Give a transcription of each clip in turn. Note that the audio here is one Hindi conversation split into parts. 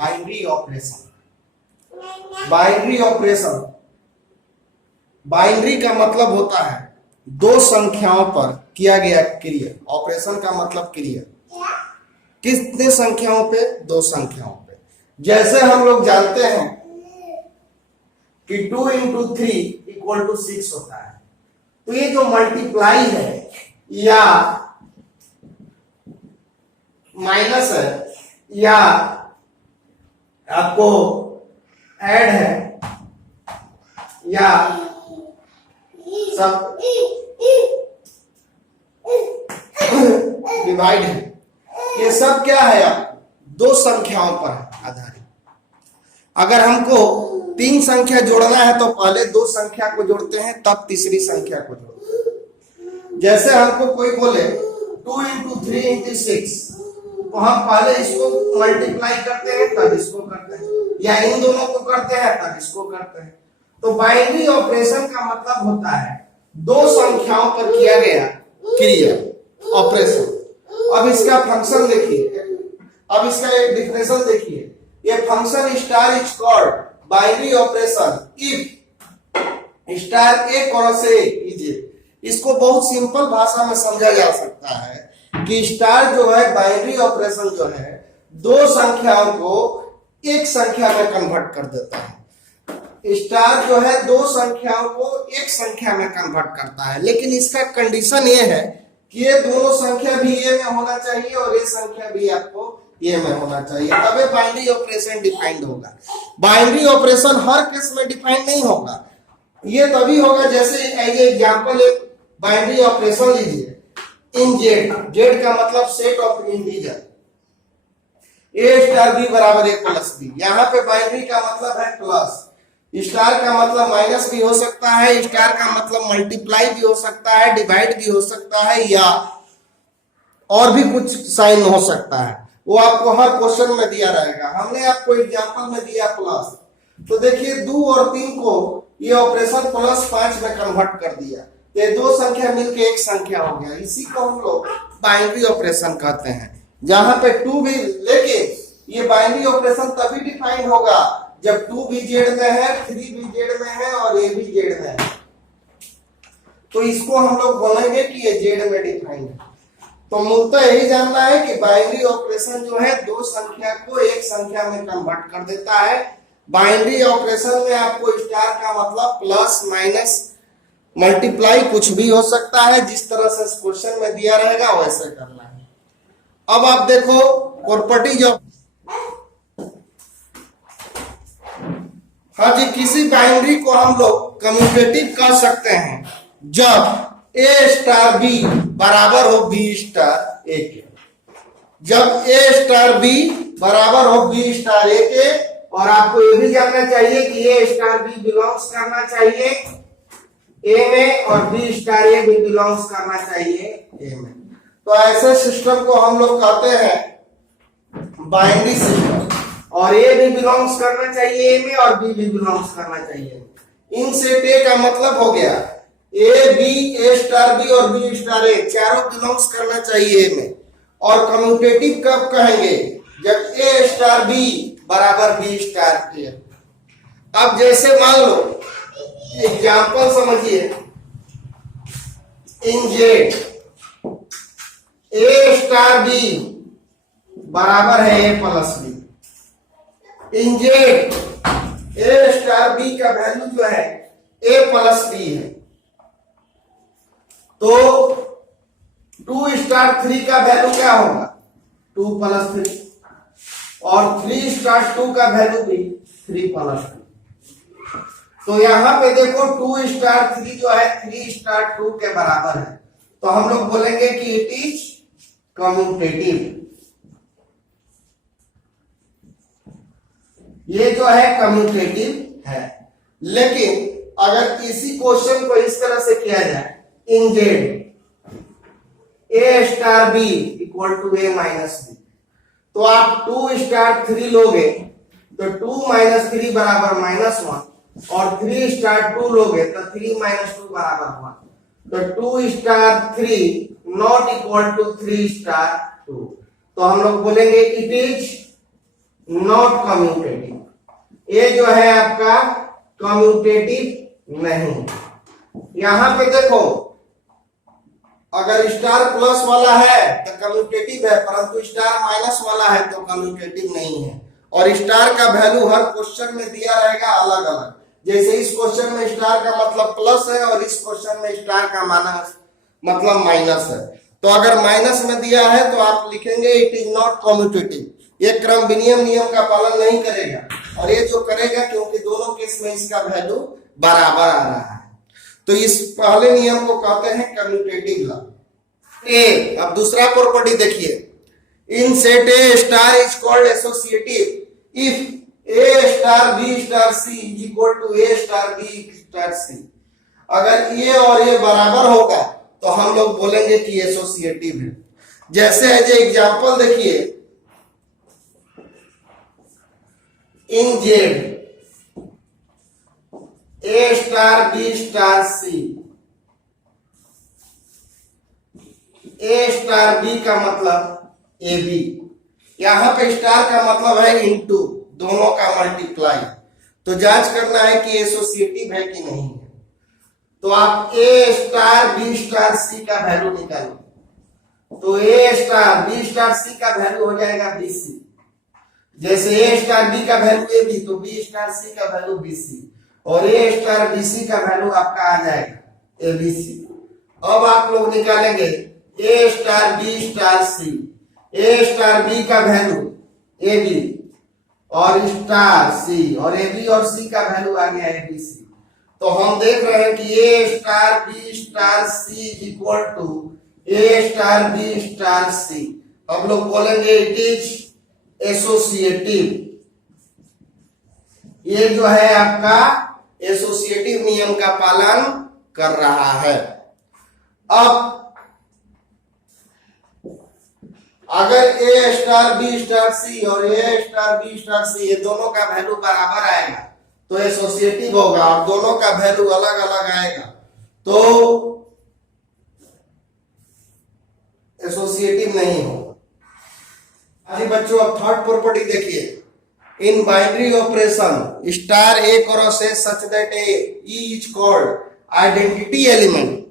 Binary operation. Binary operation, binary का मतलब होता है दो संख्याओं पर किया गया क्रिया। ऑपरेशन का मतलब क्रिया कितने संख्याओं पे? दो संख्याओं पे। जैसे हम लोग जानते हैं कि 2 इंटू 3 इक्वल टू 6 होता है, तो ये जो मल्टीप्लाई है या माइनस है या आपको ऐड है या सब डिवाइड है, ये सब क्या है? दो संख्याओं पर आधारित। अगर हमको तीन संख्या जोड़ना है तो पहले दो संख्या को जोड़ते हैं, तब तीसरी संख्या को जोड़ते हैं। जैसे हमको कोई बोले 2 इंटू 3 इंटू 6, तो हम पहले इसको मल्टीप्लाई करते हैं तब इसको करते हैं, या इन दोनों को करते हैं तब इसको करते हैं। तो बाइनरी ऑपरेशन का मतलब होता है दो संख्याओं पर किया गया क्रिया, ऑपरेशन। अब इसका फंक्शन देखिए, अब इसका एक डिफिनेशन देखिए। ये function star is called binary operation if star A cross A is a. इसको बहुत सिंपल भाषा में समझा जा सकता है कि स्टार जो है बाइनरी ऑपरेशन जो है दो संख्याओं को एक संख्या में कन्वर्ट कर देता है। स्टार जो है दो संख्याओं को एक संख्या में कन्वर्ट करता है, लेकिन इसका कंडीशन ये है कि ये दोनों संख्या भी ए में होना चाहिए और ये संख्या भी आपको ए में होना चाहिए, तभी बाइनरी ऑपरेशन डिफाइंड होगा। बाइनरी ऑपरेशन हर केस में डिफाइंड नहीं होगा। ये तभी होगा जैसे एज एग्जांपल एक बाइनरी ऑपरेशन लीजिए इन जेड। जेड का मतलब set of integer, A star B बराबर ए प्लस बी। यहाँ पे बाइनरी का मतलब है प्लस, स्टार का मतलब माइनस भी हो सकता है, स्टार का मतलब मल्टीप्लाई भी हो सकता है, डिवाइड भी हो सकता है, या और भी कुछ साइन हो सकता है। वो आपको हर क्वेश्चन में दिया रहेगा। हमने आपको एग्जांपल में दिया प्लस, तो देखिए 2 और 3 को ये ऑपरेशन प्लस 5 में कन्वर्ट कर दिया, ये दो संख्या मिलके एक संख्या हो गया। इसी को हम लोग बाइनरी ऑपरेशन कहते हैं। जहां पे 2 भी, लेकिन ये बाइनरी ऑपरेशन तभी डिफाइन होगा जब 2 भी जेड में है, 3 भी जेड में है और ए भी जेड में है, तो इसको हम लोग बोलेंगे कि ये जेड में डिफाइन है। तो मूलतः यही जानना है कि बाइनरी ऑपरेशन जो है दो संख्या को एक संख्या में कन्वर्ट कर देता है। बाइनरी ऑपरेशन में आपको स्टार का मतलब प्लस माइनस मल्टीप्लाई कुछ भी हो सकता है, जिस तरह से क्वेश्चन में दिया रहेगा वैसे करना है। अब आप देखो प्रॉपर्टीज ऑफ, हाँ जी, किसी बाइनरी को हम लोग कम्यूटेटिव कर सकते हैं जब ए स्टार बी बराबर हो बी स्टार ए के। जब ए स्टार बी बराबर हो बी स्टार ए के, और आपको ये भी जानना चाहिए कि ए स्टार बी बिलोंग्स करना चाहिए ए में और बी स्टार ए भी बिलोंग्स करना चाहिए ए में। तो ऐसे सिस्टम को हम लोग कहते हैं बाइनरी सिस्टम, और ए भी बिलोंग्स करना चाहिए ए में और बी भी बिलोंग्स करना चाहिए। इन सेट ए का मतलब हो गया A B, A star B और बी स्टार ए चारों बिलोंग्स करना चाहिए ए में। और कम्यूटेटिव कब कहेंगे? जब ए स्टार बी बराबर बी स्टार ए। अब जैसे मान लो एग्जांपल समझिए, in Z A star B बराबर है A plus B. In Z A star B का वैल्यू जो है ए प्लस बी है, तो 2 स्टार 3 का वैल्यू क्या होगा? 2 प्लस 3, और 3 स्टार 2 का वैल्यू भी 3 प्लस 2। तो यहां पे देखो 2 स्टार 3 जो है 3 स्टार 2 के बराबर है, तो हम लोग बोलेंगे कि इट इज कम्यूटेटिव। ये जो है कम्यूटेटिव है। लेकिन अगर इसी क्वेश्चन को इस तरह से किया जाए, in Z A star B equal to A minus B, तो आप 2 स्टार 3 लोगे तो 2 माइनस 3 बराबर -1, और 3 स्टार 2 लोगे तो 3 माइनस 2 बराबर 1। तो 2 star 3 not equal to 3 star 2, तो हम लोग बोलेंगे इट इज नॉट कम्यूटेटिव। ये जो है आपका कम्यूटेटिव नहीं। यहां पे देखो, अगर स्टार प्लस वाला है तो कम्यूटेटिव है, परंतु स्टार माइनस वाला है तो कम्यूटेटिव नहीं है। और स्टार का वैल्यू हर क्वेश्चन में दिया रहेगा अलग अलग। जैसे इस क्वेश्चन में स्टार का मतलब प्लस है और इस क्वेश्चन में स्टार का माइनस मतलब माइनस है। तो अगर माइनस में दिया है तो आप लिखेंगे इट इज नॉट कम्यूटेटिव। ये क्रम विनिमय नियम का पालन नहीं करेगा, और ये जो करेगा क्योंकि दोनों केस में इसका वैल्यू बराबर आ रहा है, तो इस पहले नियम को कहते हैं कम्यूटेटिव लॉ। ए, अब दूसरा प्रॉपर्टी देखिए, in set A star is called associative if A star B star C is equal to A star B star C. अगर ए और ए बराबर होगा तो हम लोग बोलेंगे कि एसोसिएटिव है। जैसे एज एग्जांपल देखिए, in Z A star B star C, A star B का मतलब ए बी। यहां पे स्टार का मतलब है इनटू, दोनों का मल्टीप्लाई। तो जांच करना है कि एसोसिएटिव है कि नहीं है। तो आप ए स्टार बी स्टार सी का वैल्यू निकालो, तो ए स्टार बी स्टार सी का वैल्यू हो जाएगा बी सी। जैसे ए स्टार बी का वैल्यू ए बी, तो बी स्टार सी का वैल्यू बी सी, और ए स्टार बी सी का वैल्यू आपका आ जाएगा ए बी सी। अब आप लोग निकालेंगे ए स्टार बी स्टार सी, ए स्टार बी का वैल्यू ए बी और स्टार सी, और ए बी और सी का वैल्यू आ गया ए बी सी। तो हम देख रहे हैं कि ए star B star C equal to A star B star C. हम लोग बोलेंगे इट इज एसोसिएटिव। ये जो है आपका एसोसिएटिव नियम का पालन कर रहा है। अब अगर ए स्टार बी स्टार सी और ए स्टार बी स्टार सी ये दोनों का वैल्यू बराबर आएगा तो एसोसिएटिव होगा, और दोनों का वैल्यू अलग अलग आएगा तो एसोसिएटिव नहीं होगा। अभी बच्चों अब थर्ड प्रॉपर्टी देखिए, in binary operation star A cross A such that A is called identity element.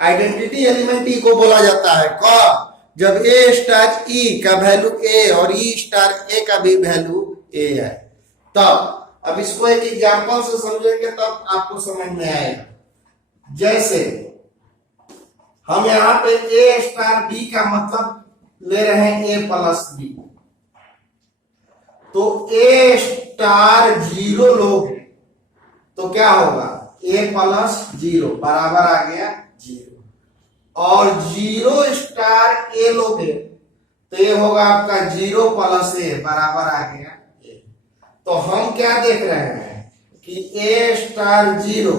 Identity element E को बोला जाता है कब, जब ए स्टार ई का वैल्यू ए और ई स्टार ए का भी वैल्यू ए है तब। अब इसको एक एग्जांपल से समझेंगे तब आपको समझ में आएगा। जैसे हम यहां पे ए स्टार बी का मतलब ले रहे हैं ए प्लस बी, तो ए स्टार जीरो लोग तो क्या होगा ए प्लस जीरो बराबर आ गया जीरो, और जीरो स्टार ए लोगे तो ये होगा आपका जीरो प्लस ए बराबर आ गया ए। तो हम क्या देख रहे हैं कि ए स्टार जीरो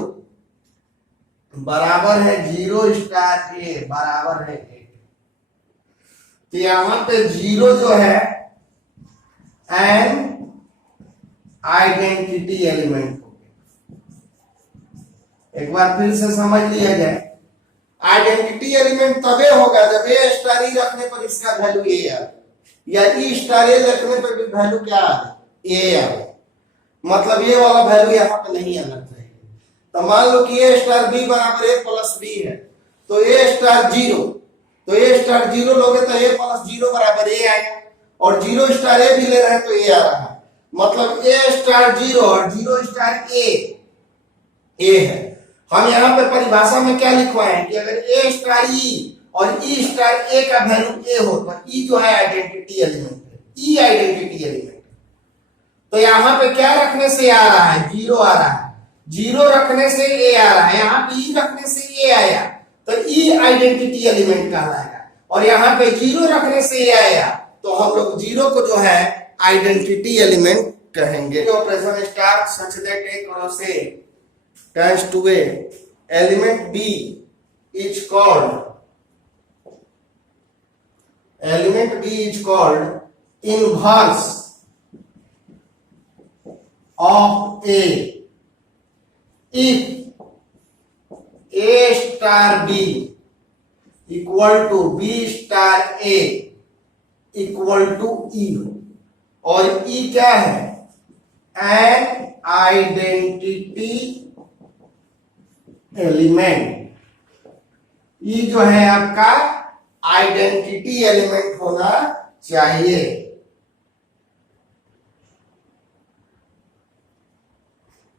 बराबर है जीरो स्टार ए बराबर है ए। तो यहां पे जीरो जो है एन आइडेंटिटी एलिमेंट हो गया। एक बार फिर से समझ लिया जाए, आइडेंटिटी एलिमेंट तबे होगा जब ए स्टार ई रखने पर इसका वैल्यू ए आए, या ई स्टार ए रखने पर भी वैल्यू क्या आए ए आए। मतलब ये वाला वैल्यू यहाँ पे नहीं आना चाहिए। तो मान लो कि ए स्टार बी बराबर ए प्लस बी है, तो ए स्टार जीरो, तो ए स्टार जीरो लोगे तो ए प्लस जीरो बराबर ए आएगा, और जीरो स्टार ए भी ले रहे हैं तो ए आ रहा है। मतलब ए स्टार जीरो और जीरो स्टार ए है। हम यहाँ पे परिभाषा में क्या लिखवाए हैं कि अगर ए स्टार ई और ई स्टार ए का वैल्यू ए हो तो ई जो है आइडेंटिटी एलिमेंट है, ई आइडेंटिटी एलिमेंट। तो यहाँ पे क्या रखने से आ रहा है जीरो आ रहा है, जीरो रखने से ए आ रहा है, यहाँ पे ई रखने से ए आया तो ई आइडेंटिटी एलिमेंट कहलाएगा, और यहाँ पे जीरो रखने से ए आया तो हम लोग जीरो को जो है आइडेंटिटी एलिमेंट कहेंगे। Operation star such that A cross A tends to a element B is called inverse of A if A star B equal to B star A equal to E, और ई क्या है? An identity element. ई जो है आपका आइडेंटिटी एलिमेंट होना चाहिए।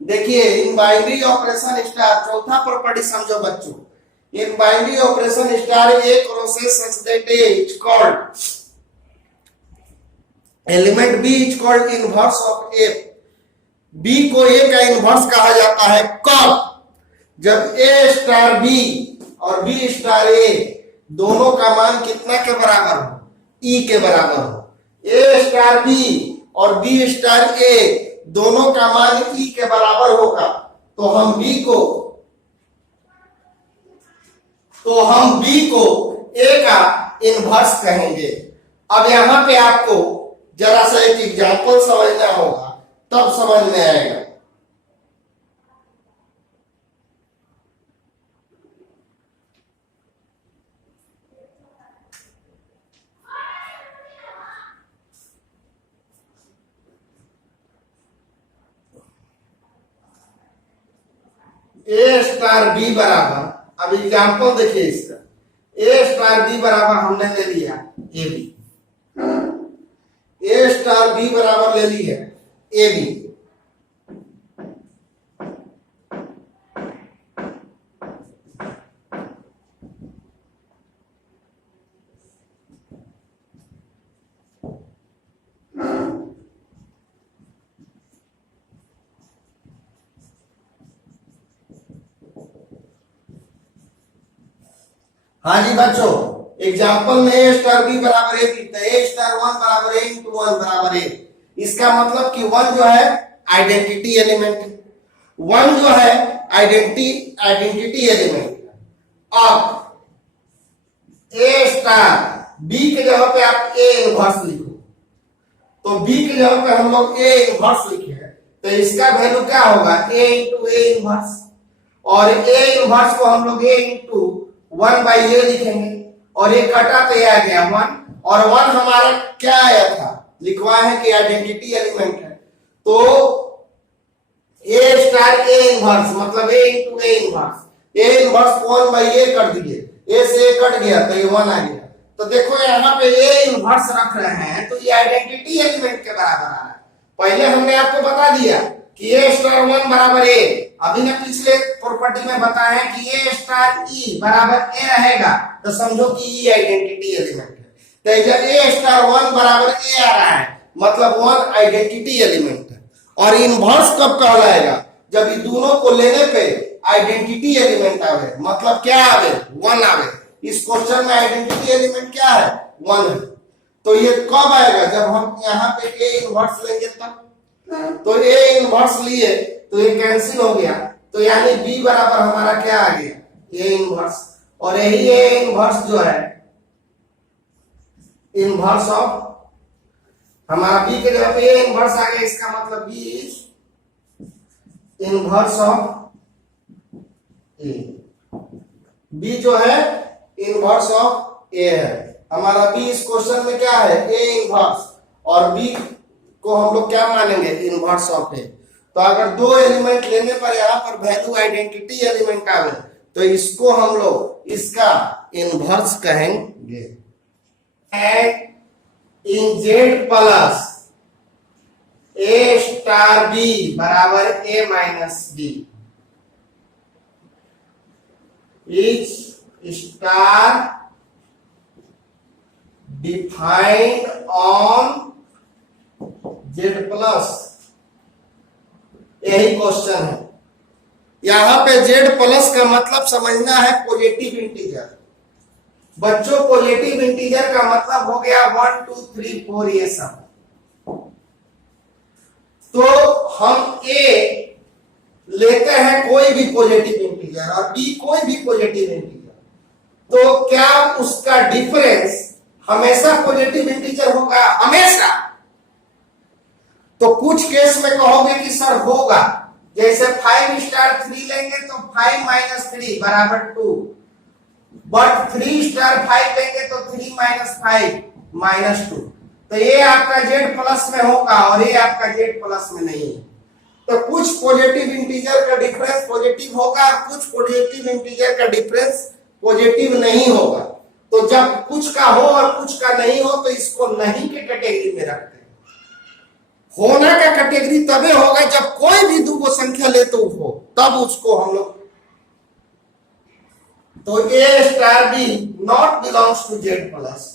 देखिए इन बाइनरी ऑपरेशन स्टार, चौथा प्रॉपर्टी समझो बच्चों। In binary operation star A crosses such that A is called element B is called inverse of A. B को ए का इनवर्स कहा जाता है कब? जब ए स्टार बी और बी स्टार ए दोनों का मान कितना के बराबर हो? ई के बराबर हो। ए स्टार बी और बी स्टार ए दोनों का मान ई के बराबर होगा तो हम बी को ए का इनवर्स कहेंगे। अब यहां पे आपको जरा सा एक एग्जांपल समझना होगा, तब समझ में आएगा। ए स्टार बी बराबर, अब एग्जांपल देखिए इसका, ए स्टार बी बराबर हमने ले लिया A B, A star B बराबर ले ली है ए बी। हाँ जी बच्चों, एग्जाम्पल में ए स्टार बी बराबर ए बी, तो ए स्टार वन बराबर ए इंटू वन बराबर ए। इसका मतलब कि वन जो है आइडेंटिटी एलिमेंट, वन जो है आइडेंटिटी एलिमेंट। अब ए स्टार बी के जगह पे आप ए इनवर्स लिखो, तो बी के जगह पे हम लोग ए इनवर्स लिखे हैं, तो इसका वैल्यू क्या होगा? ए इंटू ए इनवर्स, और ए इनवर्स को हम लोग ए इंटू वन बाई ए लिखेंगे, और ये कटा तो ये आ गया वन, और वन हमारा क्या आया था? लिखवा है कि आइडेंटिटी एलिमेंट है, तो ए स्टार ए इनवर्स मतलब A into A inverse, A inverse one by A कर दिए, ए से ए कट गया तो ये वन आ गया। तो देखो यहाँ पे ए इनवर्स रख रहे हैं तो ये आइडेंटिटी एलिमेंट के बराबर आ रहा है। पहले हमने आपको बता दिया कि ए स्टार वन बराबर ए, अभी ने पिछले प्रॉपर्टी में बताया कि ए स्टार ई बराबर ए रहेगा, तो समझो कि ई आइडेंटिटी एलिमेंट है। तो जब ए स्टार वन बराबर ए आ रहा है मतलब वन आइडेंटिटी एलिमेंट है। और इनवर्स कब कहलाएगा? जब ये दोनों को लेने पे आइडेंटिटी एलिमेंट आवे, मतलब क्या आवे? वन आवे। इस क्वेश्चन में आइडेंटिटी एलिमेंट क्या है? वन है। तो ये कब आएगा? जब हम यहाँ पे ए इनवर्स लेंगे तब। तो ए इनवर्स लिए तो ये कैंसिल हो गया, तो यानी बी बराबर हमारा क्या आ गया? A inverse. और यही ए इनवर्स जो है इनवर्स ऑफ हमारा बी के जगह पे ए इनवर्स आ गया, इसका मतलब B is inverse of A. B जो है इनवर्स ऑफ ए है हमारा। बी इस क्वेश्चन में क्या है? ए इनवर्स, और बी को हम लोग क्या मानेंगे? इनवर्स ऑफ ए। तो अगर दो एलिमेंट लेने पर यहाँ पर वैल्यू आइडेंटिटी एलिमेंट आवे तो इसको हम लोग इसका इनवर्स कहेंगे। And in Z plus a star B बराबर a minus b is star defined on Z plus. यही क्वेश्चन है। यहां पे जेड प्लस का मतलब समझना है पॉजिटिव इंटीजर। बच्चों पॉजिटिव इंटीजर का मतलब हो गया 1 2 3 4 ये सब। तो हम ए लेते हैं कोई भी पॉजिटिव इंटीजर और बी कोई भी पॉजिटिव इंटीजर, तो क्या उसका डिफरेंस हमेशा पॉजिटिव इंटीजर होगा? हमेशा। तो कुछ केस में कहोगे कि सर होगा, जैसे 5 स्टार 3 लेंगे तो 5 माइनस 3 बराबर 2, बट 3 स्टार 5 लेंगे तो 3 माइनस 5 माइनस 2। तो ये आपका जेड प्लस में होगा और ये आपका जेड प्लस में नहीं है। तो कुछ पॉजिटिव इंटीजर का डिफरेंस पॉजिटिव होगा, कुछ पॉजिटिव इंटीजर का डिफरेंस पॉजिटिव नहीं होगा। तो जब कुछ का हो और कुछ का नहीं हो तो इसको नहीं के कैटेगरी में रखते हैं। होना का कैटेगरी तभी होगा जब कोई भी दो संख्या ले तो हो, तब उसको हम लोग। तो a star b not belongs to Z plus,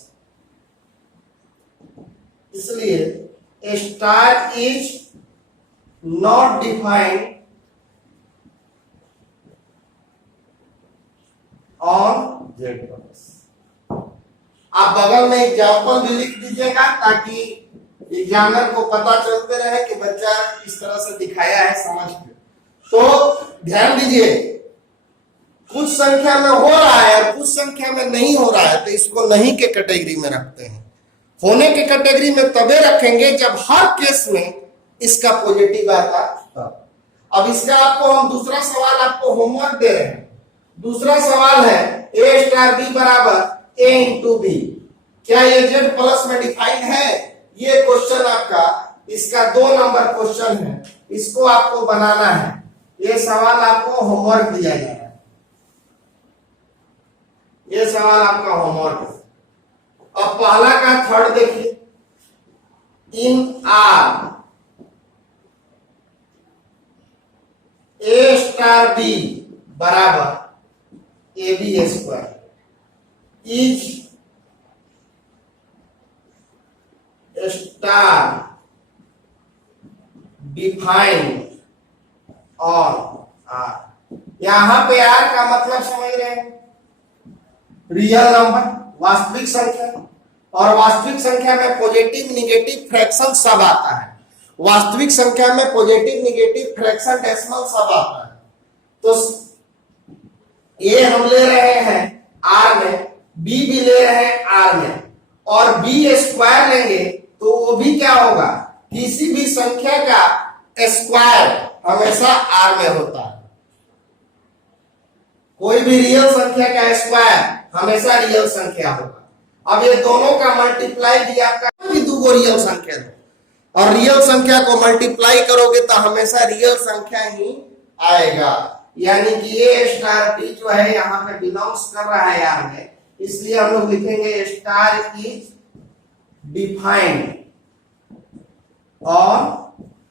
इसलिए a star is not defined on Z plus. आप बगल में एग्जाम्पल भी लिख दीजिएगा ताकि एग्जामिनर को पता चलते रहे कि बच्चा किस तरह से दिखाया है समझ के। तो ध्यान दीजिए, कुछ संख्या में हो रहा है और कुछ संख्या में नहीं हो रहा है, तो इसको नहीं के कैटेगरी में रखते हैं। होने के कैटेगरी में तबे रखेंगे जब हर केस में इसका पॉजिटिव आता तब। अब इसका आपको हम दूसरा सवाल आपको होमवर्क दे रहे हैं। दूसरा सवाल है ए स्टार बी बराबर ए इंटू बी, क्या ये जेड प्लस में डिफाइंड है? ये क्वेश्चन आपका, इसका 2 नंबर क्वेश्चन है, इसको आपको बनाना है। ये सवाल आपको होमवर्क दिया जा रहा है, ये सवाल आपका होमवर्क है। अब पहला का थर्ड देखिए, in R a star B बराबर a b square is star defined on R. यहां पे आर का मतलब समझ रहे हैं, रियल नंबर, वास्तविक संख्या। और वास्तविक संख्या में पॉजिटिव निगेटिव फ्रैक्शन सब आता है। वास्तविक संख्या में पॉजिटिव निगेटिव फ्रैक्शन डेसिमल सब आता है। तो ए हम ले रहे हैं आर में, बी भी ले रहे हैं आर में, और बी स्क्वायर लेंगे तो वो भी क्या होगा, किसी भी संख्या का स्क्वायर हमेशा आर में होता है। कोई भी रियल संख्या का स्क्वायर हमेशा रियल संख्या होगा। अब ये दोनों का मल्टीप्लाई भी आपका भी दो रियल संख्या है, और रियल संख्या को मल्टीप्लाई करोगे तो हमेशा रियल संख्या ही आएगा। यानी कि ये स्टार टी जो है यहाँ पे बिलोंग्स कर रहा है आर में, इसलिए हम लोग लिखेंगे star is defined on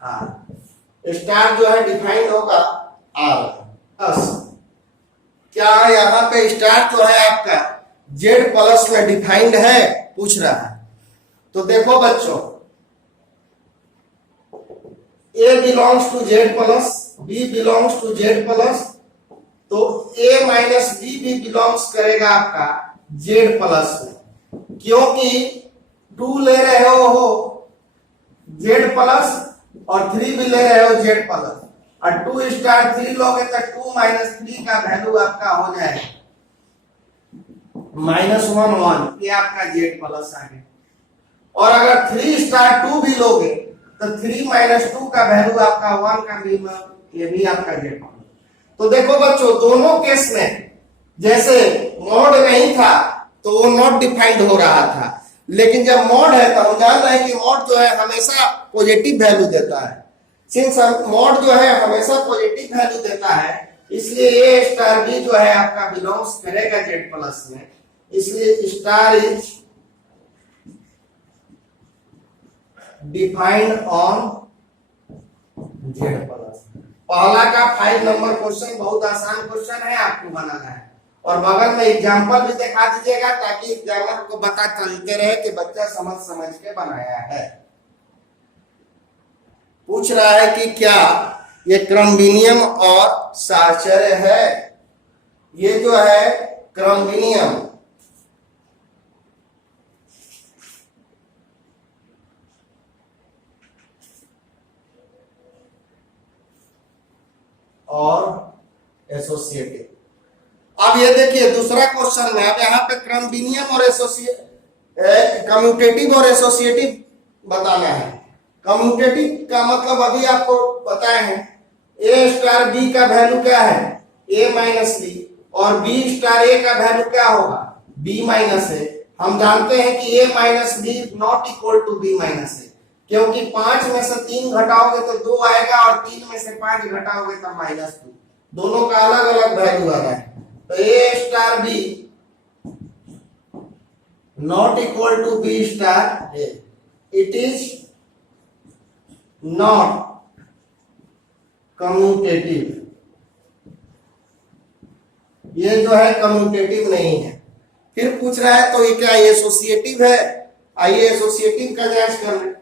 R. Star जो है डिफाइंड होगा आर। बस क्या यहाँ पे स्टार जो है आपका जेड प्लस में डिफाइंड है पूछ रहा है। तो देखो बच्चों, a belongs to Z plus, b belongs to Z plus, तो ए माइनस बी भी बिलोंग्स करेगा आपका जेड प्लस में, क्योंकि 2 ले रहे हो जेड प्लस और 3 भी ले रहे हो जेड प्लस, और 2 स्टार 3 लोगे तो 2 माइनस 3 का वैल्यू आपका हो जाएगा -1 ये आपका जेड प्लस आ गया। और अगर 3 स्टार 2 भी लोगे तो 3 माइनस 2 का वैल्यू आपका 1 का भी, ये भी आपका जेड प्लस। तो देखो बच्चों, दोनों केस में जैसे मॉड नहीं था तो वो नॉट डिफाइंड हो रहा था, लेकिन जब मॉड है तो हम जान रहे हैं कि मॉड जो है हमेशा पॉजिटिव वैल्यू देता है। सिंस मॉड जो है हमेशा पॉजिटिव वैल्यू देता है, इसलिए ये स्टार बी जो है आपका बिलोंग्स करेगा जेड प्लस में, इसलिए star is defined on Z plus. पहला का 5 नंबर क्वेश्चन बहुत आसान क्वेश्चन है, आपको बनाना है। और बगल में एग्जाम्पल भी दिखा दीजिएगा ताकि एग्जामिनर को पता चलते रहे कि बच्चा समझ समझ के बनाया है। पूछ रहा है कि क्या ये क्रमविनियम और साहचर्य है। ये जो है क्रमविनियम और एसोसिएटिव। अब ये देखिए दूसरा क्वेश्चन में, अब यहाँ पे क्रमविनियम और कम्यूटेटिव और एसोसिएटिव बताना है। कम्यूटेटिव का मतलब अभी आपको बताए हैं, ए स्टार बी का वैल्यू क्या है, ए माइनस बी, और बी स्टार ए का वैल्यू क्या होगा, बी माइनस ए। हम जानते हैं कि a minus b not equal to b minus a, क्योंकि 5 में से 3 घटाओगे तो 2 आएगा और 3 में से 5 घटाओगे तो -2, दोनों का अलग अलग वैल्यू आ रहा है। तो a star b not equal to b star a, it is not commutative. ये जो है कम्यूटेटिव नहीं है। फिर पूछ रहा है तो ये क्या एसोसिएटिव है? आइए एसोसिएटिव का जांच कर लें।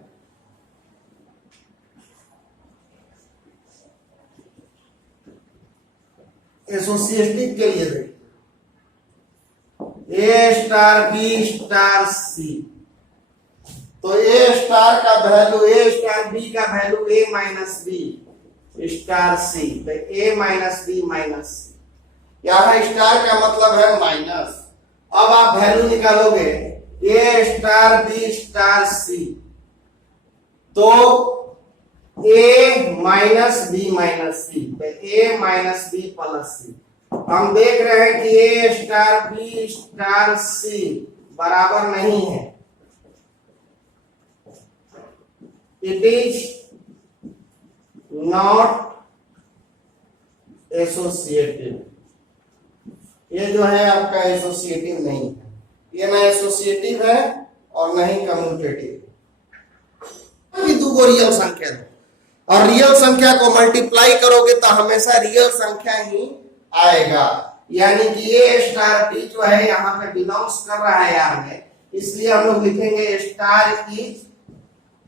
एसोसिएटिव के लिए देखिए ए स्टार बी स्टार सी, तो ए स्टार का वैल्यू ए स्टार बी का वैल्यू ए माइनस बी स्टार सी, तो ए माइनस बी माइनस सी, यहां स्टार का मतलब है माइनस। अब आप वैल्यू निकालोगे ए स्टार बी स्टार सी, तो ए माइनस बी माइनस सी, तो ए माइनस बी प्लस सी। हम देख रहे हैं कि ए स्टार बी स्टार सी बराबर नहीं है, इट इज नॉट एसोसिएटिव। ये जो है आपका एसोसिएटिव नहीं है, ये ना एसोसिएटिव है और ना ही कम्यूटेटिव। दो रियल संख्या है और रियल संख्या को मल्टीप्लाई करोगे तो हमेशा रियल संख्या ही आएगा, यानी कि ए स्टार टी जो है यहाँ पे बिलोंग्स कर रहा है यार में, इसलिए हम लोग लिखेंगे स्टार इज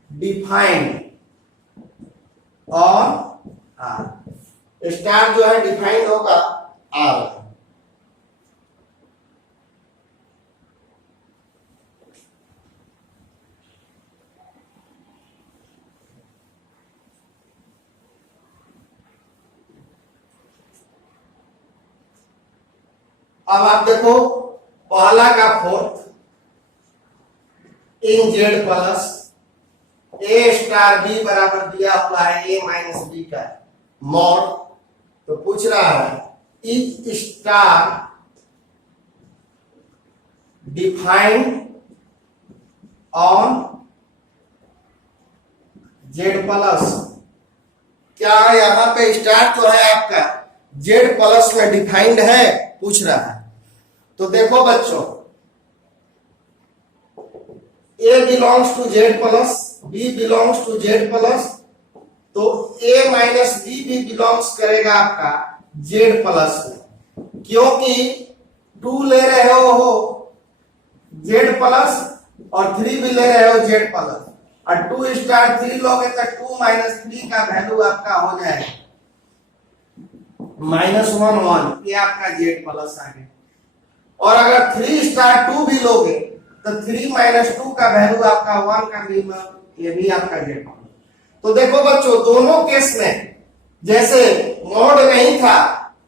डिफाइंड और आर। स्टार जो है डिफाइंड होगा आर। अब आप देखो पहला का fourth in Z plus a star B बराबर दिया हुआ है ए माइनस बी का मॉड। तो पूछ रहा है is star defined on Z plus, क्या यहां पे स्टार जो है आपका जेड प्लस में डिफाइंड है, पूछ रहा है। तो देखो बच्चों A belongs to Z plus, B belongs to Z plus, तो A माइनस बी भी बिलोंग्स करेगा आपका जेड प्लस में, क्योंकि 2 ले रहे हो जेड प्लस और 3 भी ले रहे हो जेड प्लस, और 2 स्टार 3 लोगे तो 2 माइनस 3 का वैल्यू आपका हो जाएगा -1 1, ये आपका जेड प्लस आ गया। और अगर 3 स्टार 2 भी लोगे तो 3 माइनस 2 का वैल्यू आपका 1 का भी, ये भी आपका जेड प्लस। तो देखो बच्चों दोनों केस में जैसे मॉड नहीं था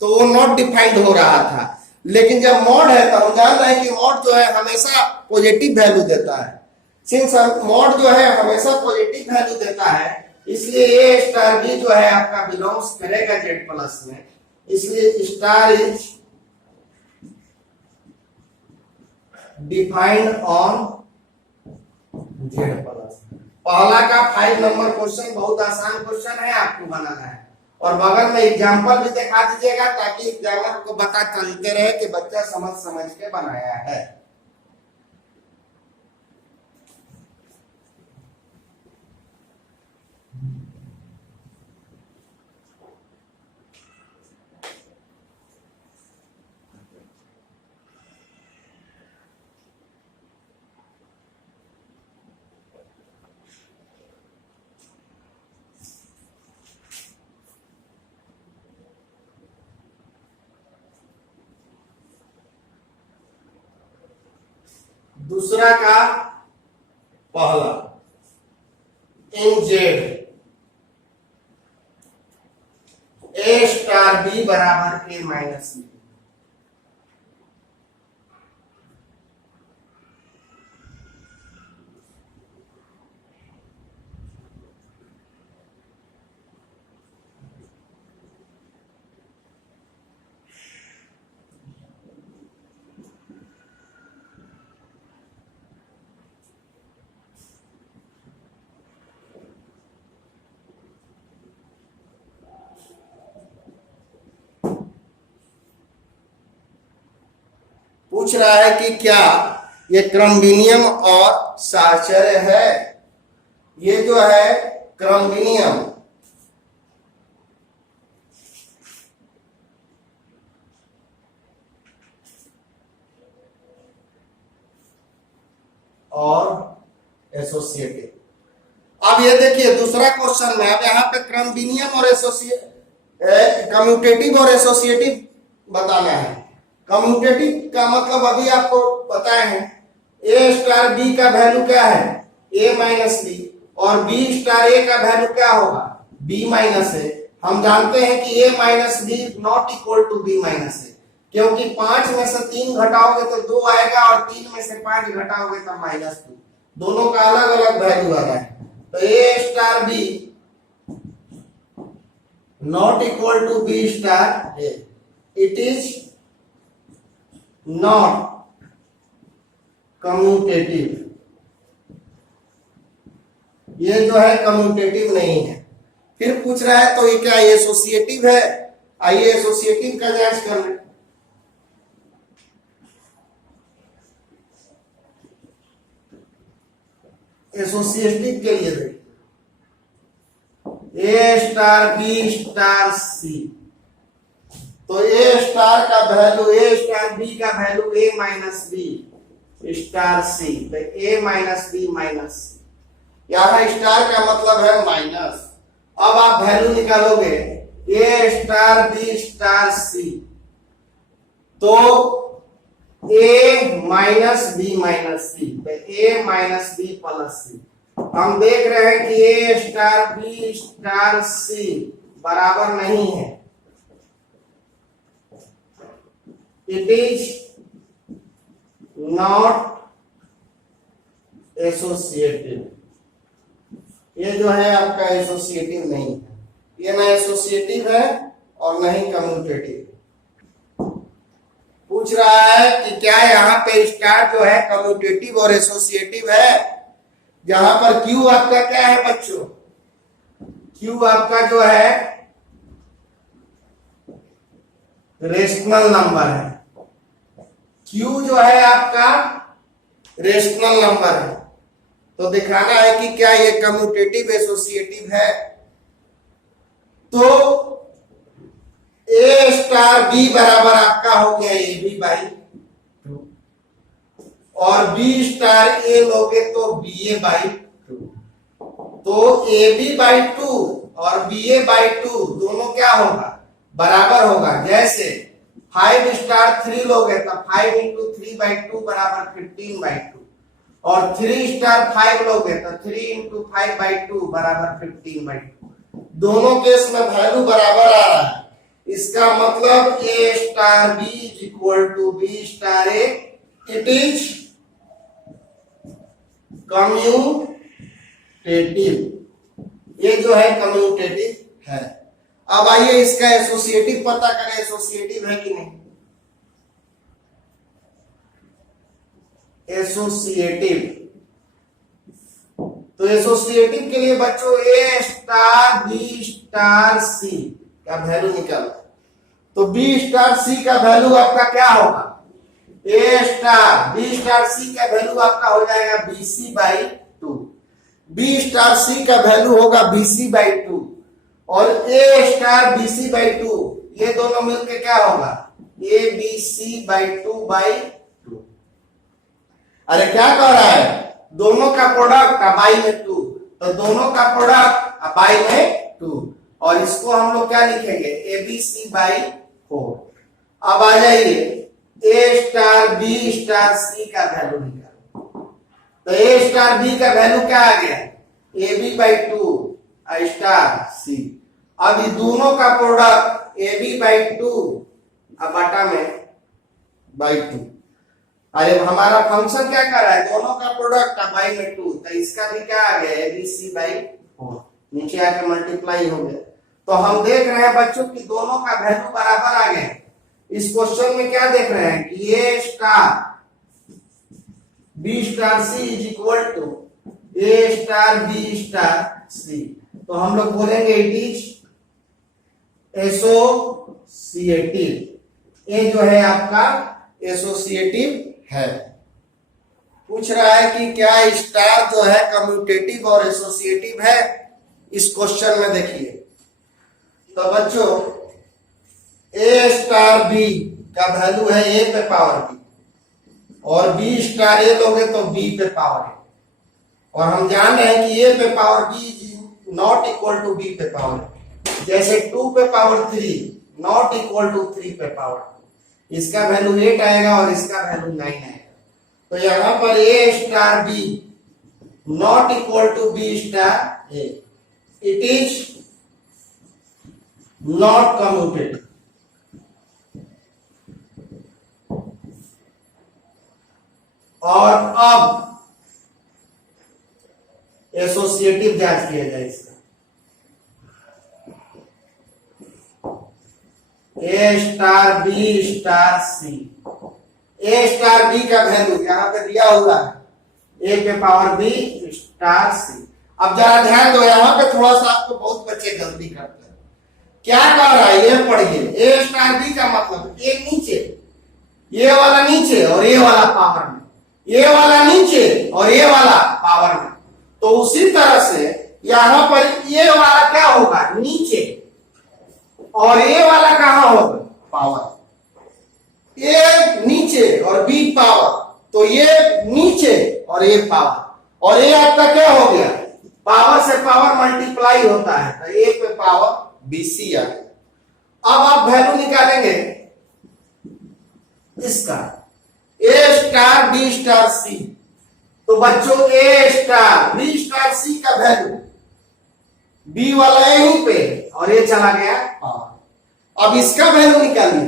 तो वो नॉट डिफाइंड हो रहा था, लेकिन जब मॉड है तो हम जान रहे हैं कि मॉड जो है हमेशा पॉजिटिव वैल्यू देता है। सिंस मॉड जो है हमेशा पॉजिटिव वैल्यू देता है, इसलिए ए स्टार बी जो है आपका बिलोंग्स करेगा जेड प्लस में, इसलिए star is defined on Z plus. पहला का 5 नंबर क्वेश्चन बहुत आसान क्वेश्चन है, आपको बनाना है और बगल में एग्जांपल भी दिखा दीजिएगा ताकि एग्जामिनर को पता चलते रहे कि बच्चा समझ समझ के बनाया है। दूसरा का पहला इन जेड ए स्टार बी बराबर ए माइनस बी, पूछ रहा है कि क्या ये क्रम विनियम और साहचर्य है। ये जो है क्रम विनियम और एसोसिएटिव। अब ये देखिए दूसरा क्वेश्चन में, अब यहाँ पे क्रम विनियम और कम्यूटेटिव और एसोसिएटिव बताना है। कम्यूटेटिव का मतलब अभी आपको बताए हैं, ए स्टार बी का वैल्यू क्या है, ए माइनस बी, और बी स्टार ए का वैल्यू क्या होगा, बी माइनस ए। हम जानते हैं कि a minus b not equal to b minus a, क्योंकि 5 में से 3 घटाओगे तो 2 आएगा और 3 में से 5 घटाओगे तो -2। दोनों का अलग अलग वैल्यू आ रहा है। तो a star b not equal to b star a, it is not commutative. ये जो है कम्यूटेटिव नहीं है। फिर पूछ रहा है तो ये क्या एसोसिएटिव है। आइए एसोसिएटिव का जांच कर लें। एसोसिएटिव के लिए देखिए, ए स्टार बी स्टार सी, तो ए स्टार का वैल्यू, ए स्टार बी का वैल्यू ए माइनस बी स्टार सी, तो ए माइनस बी माइनस सी। यहां स्टार का मतलब है माइनस। अब आप वैल्यू निकालोगे ए स्टार बी स्टार सी, तो a minus B minus C, A minus B plus सी। हम देख रहे हैं कि ए स्टार बी स्टार सी बराबर नहीं है, इट इज नॉट एसोसिएटिव। ये जो है आपका एसोसिएटिव नहीं है, ये ना एसोसिएटिव है और ना ही कम्यूटेटिव। पूछ रहा है कि क्या यहाँ पे स्टार जो है कम्यूटेटिव और एसोसिएटिव है। जहां पर क्यू आपका क्या है बच्चों, क्यू आपका जो है रेशनल नंबर है। क्यू जो है आपका रेशनल नंबर है, तो दिखाना है कि क्या ये कम्यूटेटिव एसोसिएटिव है। तो ए स्टार बी बराबर आपका हो गया ए बी बाई 2, और बी स्टार ए लोगे तो बी ए बाई 2। तो ए बी बाई 2 और बी ए बाई 2 दोनों क्या होगा, बराबर होगा। जैसे 5 स्टार 3 लोगे तो 5 इंटू 3 बाई 2 बराबर 15 बाई 2, और 3 स्टार 5 लोगे तो 3 इंटू 5 बाई 2 बराबर 15 बाई 2। दोनों केस में वैल्यू बराबर आ रहा है। इसका मतलब a star b is equal to b star a, it is commutative. ये जो है कम्यूटेटिव है। अब आइए इसका एसोसिएटिव पता करें, एसोसिएटिव है कि नहीं। एसोसिएटिव, तो एसोसिएटिव के लिए बच्चों ए स्टार बी स्टार सी का वैल्यू निकालो। तो बी स्टार सी का वैल्यू आपका क्या होगा, ए स्टार बी स्टार सी का वैल्यू आपका हो जाएगा बीसी बाई 2। बी स्टार सी का वैल्यू होगा बीसी बाई 2, और ए स्टार बीसी बाई 2, ये दोनों मिलकर क्या होगा, A B C by 2 by 2। अरे क्या कह रहा है, दोनों का प्रोडक्ट बाई में 2, तो दोनों का प्रोडक्ट बाई में 2, और इसको हम लोग क्या लिखेंगे, ए बी सी बाई 4। अब आ जाइए ए स्टार बी स्टार सी का वैल्यू निकालो। तो ए स्टार बी का वैल्यू क्या आ गया, A B by 2 star c. अब ये दोनों का प्रोडक्ट ए बी बाई 2 अब बटा में बाई 2। अरे हमारा फंक्शन क्या कर रहा है, दोनों का प्रोडक्ट बाई में 2, तो इसका भी क्या आ गया, ए बी सी बाई 4, नीचे आके मल्टीप्लाई हो गया। तो हम देख रहे हैं बच्चों की दोनों का वैल्यू बराबर आ गए। इस क्वेश्चन में क्या देख रहे हैं कि ए star B star C is equal to A star B star c. तो हम लोग बोलेंगे इट इज एसोसिएटिव। ये जो है आपका एसोसिएटिव है। पूछ रहा है कि क्या स्टार जो है कम्यूटेटिव और एसोसिएटिव है। इस क्वेश्चन में देखिए तो बच्चों ए स्टार बी का वैल्यू है ए पे पावर बी और बी स्टार ए लोगे तो बी पे पावर ए, और हम जान रहे हैं कि ए पे power B is not equal to B पे पावर। जैसे 2 पे पावर 3 नॉट इक्वल टू 3 पे पावर 2, इसका वैल्यू 8 आएगा और इसका वैल्यू 9 आएगा। तो यहां पर a star b not equal to b star a, it is not commutative. और अब एसोसिएटिव जांच किया जाए इसका। A star B star C, A star B का वैल्यू यहां पे दिया हुआ है ए पे पावर बी स्टार सी। अब जरा ध्यान दो, यहां पे थोड़ा सा आपको बहुत बच्चे गलती करते हैं। क्या कह रहा है ये पढ़िए, ए स्टार बी का मतलब ए नीचे, ये वाला नीचे और ये वाला पावर में, ये वाला नीचे और ये वाला पावर में। तो उसी तरह से यहां पर ये वाला क्या होगा, नीचे, और ये वाला कहां होगा, पावर। ये नीचे और बी पावर, तो ये नीचे और ये पावर, और ये आपका क्या हो गया, पावर से पावर मल्टीप्लाई होता है तो ए पे पावर बीसी आ गया। अब आप वैल्यू निकालेंगे इसका a star B star c. तो बच्चों ए स्टार बी स्टार सी का वैल्यू बी वाला यहीं पे और ये चला गया पावर। अब इसका वैल्यू निकालिए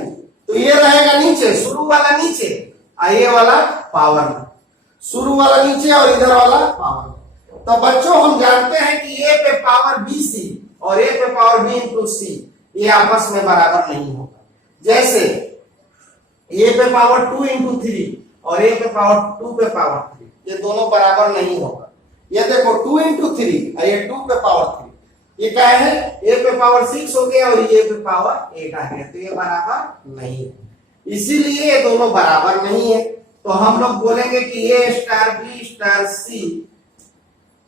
तो ये रहेगा नीचे, शुरू वाला नीचे और ये वाला पावर में, शुरू वाला नीचे और इधर वाला पावर में। तो बच्चों हम जानते हैं कि ए पे पावर बी सी और ए पे पावर बी इंटू सी ये आपस में बराबर नहीं होगा। जैसे ए पे पावर 2 इंटू 3 और ए पे पावर 2 पे पावर 3, ये दोनों बराबर नहीं होगा। ये देखो 2 इंटू 3 और ये 2 पे पावर 3, ये क्या है, ए पे पावर 6 हो गया और ये पे पावर 8 आ गया, तो ये बराबर नहीं है, इसीलिए ये दोनों बराबर नहीं है। तो हम लोग बोलेंगे कि ए star B star c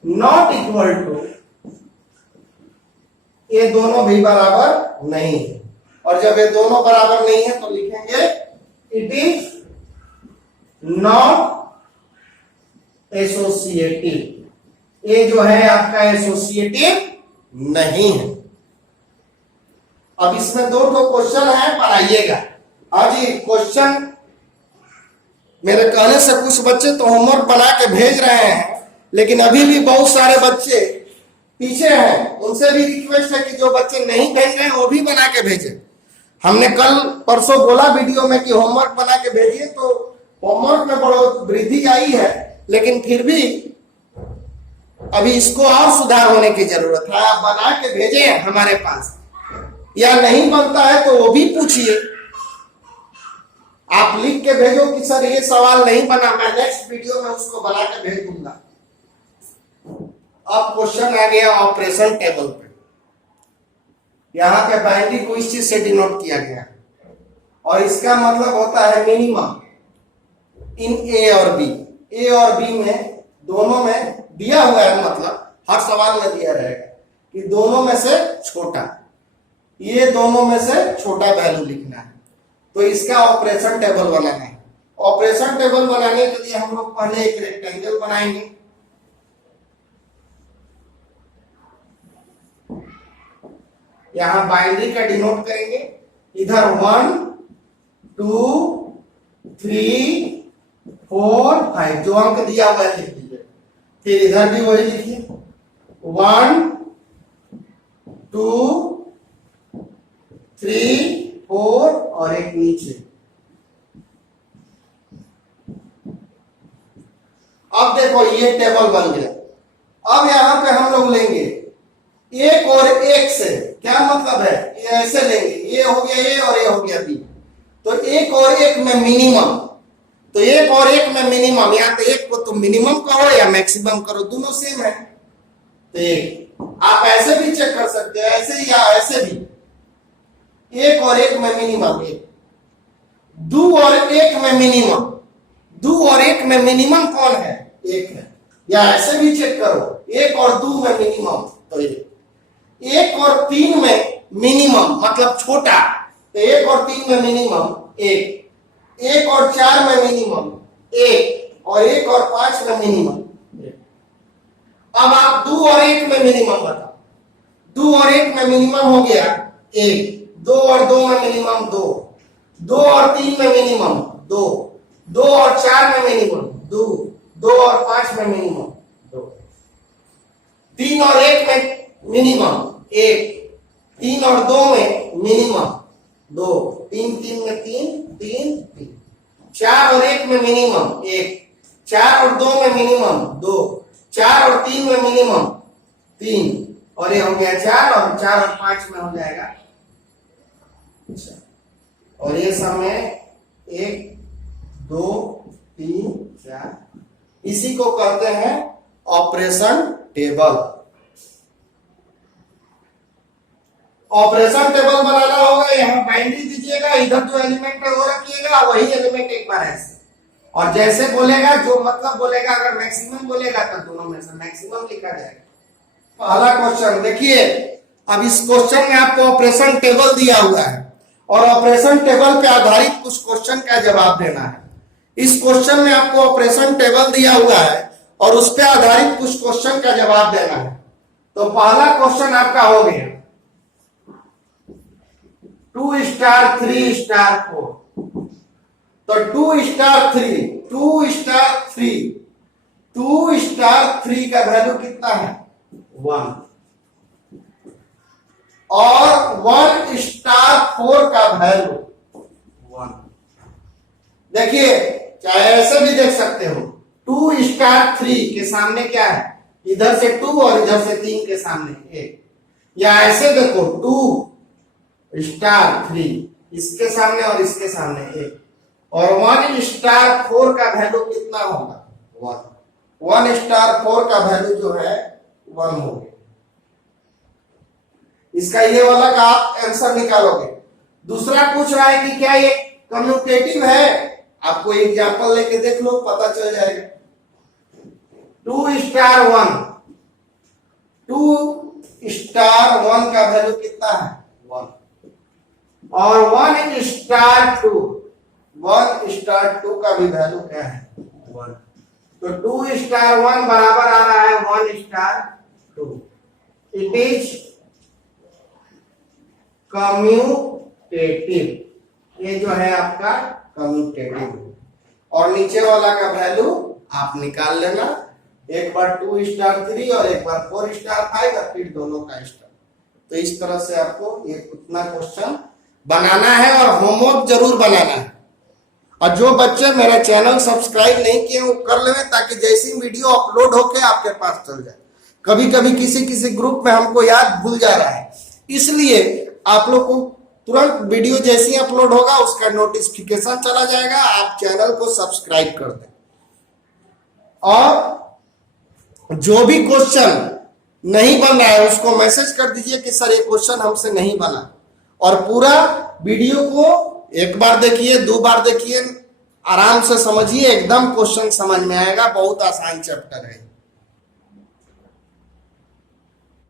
not equal to, ये दोनों भी बराबर नहीं है। और जब ये दोनों बराबर नहीं है तो लिखेंगे इट इज नॉट एसोसिएटिव। ये जो है आपका एसोसिएटिव नहीं है। अब इसमें दो क्वेश्चन है, पढ़ाइएगा। आज ये क्वेश्चन मेरे कहने से कुछ बच्चे तो होमवर्क बना के भेज रहे हैं, लेकिन अभी भी बहुत सारे बच्चे पीछे हैं। उनसे भी रिक्वेस्ट है कि जो बच्चे नहीं भेज रहे हैं वो भी बना के भेजें। हमने कल परसों बोला वीडियो में कि होमवर्क बना के भेजिए, तो होमवर्क में बहुत वृद्धि आई है, लेकिन फिर भी अभी इसको और सुधार होने की जरूरत है। आप बना के भेजें हमारे पास, या नहीं बनता है तो वो भी पूछिए। आप लिख के भेजो कि सर ये सवाल नहीं बना, मैं नेक्स्ट वीडियो में उसको बना के भेज दूंगा। अब क्वेश्चन आ गया ऑपरेशन टेबल पे। यहाँ पे बाइनरी को इस चीज से डिनोट किया गया और इसका मतलब होता है मिनिमम इन ए और बी। ए और बी में दोनों में दिया हुआ है, मतलब हर सवाल में दिया रहेगा कि दोनों में से छोटा, ये दोनों में से छोटा वैल्यू लिखना है। तो इसका ऑपरेशन टेबल बनाना है। ऑपरेशन टेबल बनाने के लिए हम लोग पहले एक रेक्टेंगल बनाएंगे। यहां बाइनरी का डिनोट करेंगे, इधर 1 2 3 4 5 जो अंक दिया हुआ है लिख दीजिए। फिर इधर भी वही लिखिए, 1 2 3 4 और एक नीचे। अब देखो ये टेबल बन गया। अब यहां पे हम लोग लेंगे एक और एक से, क्या मतलब है, ये ऐसे लेंगे, ये हो गया ए और ये हो गया बी। तो एक और एक में मिनिमम, तो एक और एक में मिनिमम, या तो एक को तुम मिनिमम करो या मैक्सिमम करो, दोनों सेम है। तो एक आप ऐसे भी चेक कर सकते हैं, ऐसे या ऐसे भी। एक और एक में मिनिमम एक, दो और एक में मिनिमम, दो और एक में मिनिमम कौन है? एक है। या ऐसे भी चेक करो, एक और दो में मिनिमम तो एक और तीन में मिनिमम मतलब छोटा, तो एक और तीन में मिनिमम एक, एक और चार में मिनिमम एक, और एक और पांच में मिनिमम। अब आप दो और एक में मिनिमम बताओ। दो और एक में मिनिमम हो गया एक, दो और दो में मिनिमम दो, दो और तीन में मिनिमम दो, दो और चार में मिनिमम दो, दो और पांच में मिनिमम दो, तीन और एक में मिनिमम एक, तीन और दो में मिनिमम दो, तीन तीन में तीन, तीन तीन, चार और एक में मिनिमम एक, चार और दो में मिनिमम दो, चार और तीन में मिनिमम तीन, और ये हो गया चार, और चार और पांच में हो जाएगा, और ये सब में एक दो तीन चार, इसी को कहते हैं ऑपरेशन टेबल। ऑपरेशन टेबल बनाना होगा, यहाँ बाइनरी दीजिएगा, इधर जो एलिमेंट है वो रखिएगा, वही एलिमेंट एक बार ऐसे, और जैसे बोलेगा जो मतलब बोलेगा, अगर मैक्सिमम बोलेगा तो दोनों में से मैक्सिमम लिखा जाएगा। पहला क्वेश्चन देखिए, अब इस क्वेश्चन में आपको ऑपरेशन टेबल दिया हुआ है और ऑपरेशन टेबल पे आधारित कुछ क्वेश्चन का जवाब देना है। इस क्वेश्चन में आपको ऑपरेशन टेबल दिया हुआ है और उस पे आधारित कुछ क्वेश्चन का जवाब देना है। तो पहला क्वेश्चन आपका हो गया 2 स्टार 3 स्टार 4। तो 2 स्टार 3, 2 स्टार 3, 2 स्टार 3 का वैल्यू कितना है? 1, और 1 स्टार 4 का वैल्यू 1। देखिए, चाहे ऐसे भी देख सकते हो, 2 स्टार 3 के सामने क्या है? इधर से 2 और इधर से 3 के सामने 1, या ऐसे देखो 2 स्टार 3 इसके सामने और इसके सामने 1, और 1 स्टार 4 का वैल्यू कितना होगा? 1। 1 स्टार 4 का वैल्यू जो है 1 हो गया। इसका ये वाला का आप आंसर निकालोगे। दूसरा पूछ रहा है कि क्या ये कम्यूटेटिव है? आपको एग्जांपल लेके देख लो, पता चल जाएगा। 2 स्टार 1, 2 स्टार 1 का वैल्यू कितना है? 1, और 1 स्टार 2, 1 स्टार 2 का भी वैल्यू क्या है? 1। तो 2 स्टार 1 बराबर आ रहा है 1 स्टार 2। इट इज कम्यूटेटिव, ये जो है आपका कम्यूटेटिव। और नीचे वाला का वैल्यू आप निकाल लेना, एक बार 2 स्टार 3 और एक बार 4 स्टार 5 और फिर दोनों का स्टार। तो इस तरह से आपको ये उतना क्वेश्चन बनाना है और होमवर्क जरूर बनाना है। और जो बच्चे मेरा चैनल सब्सक्राइब नहीं किए वो कर लें, ताकि जैसी वीडियो अपलोड होके आपके पास चल जाए। कभी कभी किसी किसी ग्रुप में हमको याद भूल जा रहा है, इसलिए आप लोग को तुरंत वीडियो जैसी अपलोड होगा उसका नोटिफिकेशन चला जाएगा, आप चैनल को सब्सक्राइब कर दें। और जो भी क्वेश्चन नहीं बन रहा है उसको मैसेज कर दीजिए कि सर ये क्वेश्चन हमसे नहीं बना, और पूरा वीडियो को एक बार देखिए, 2 बार देखिए, आराम से समझिए, एकदम क्वेश्चन समझ में आएगा। बहुत आसान चैप्टर है।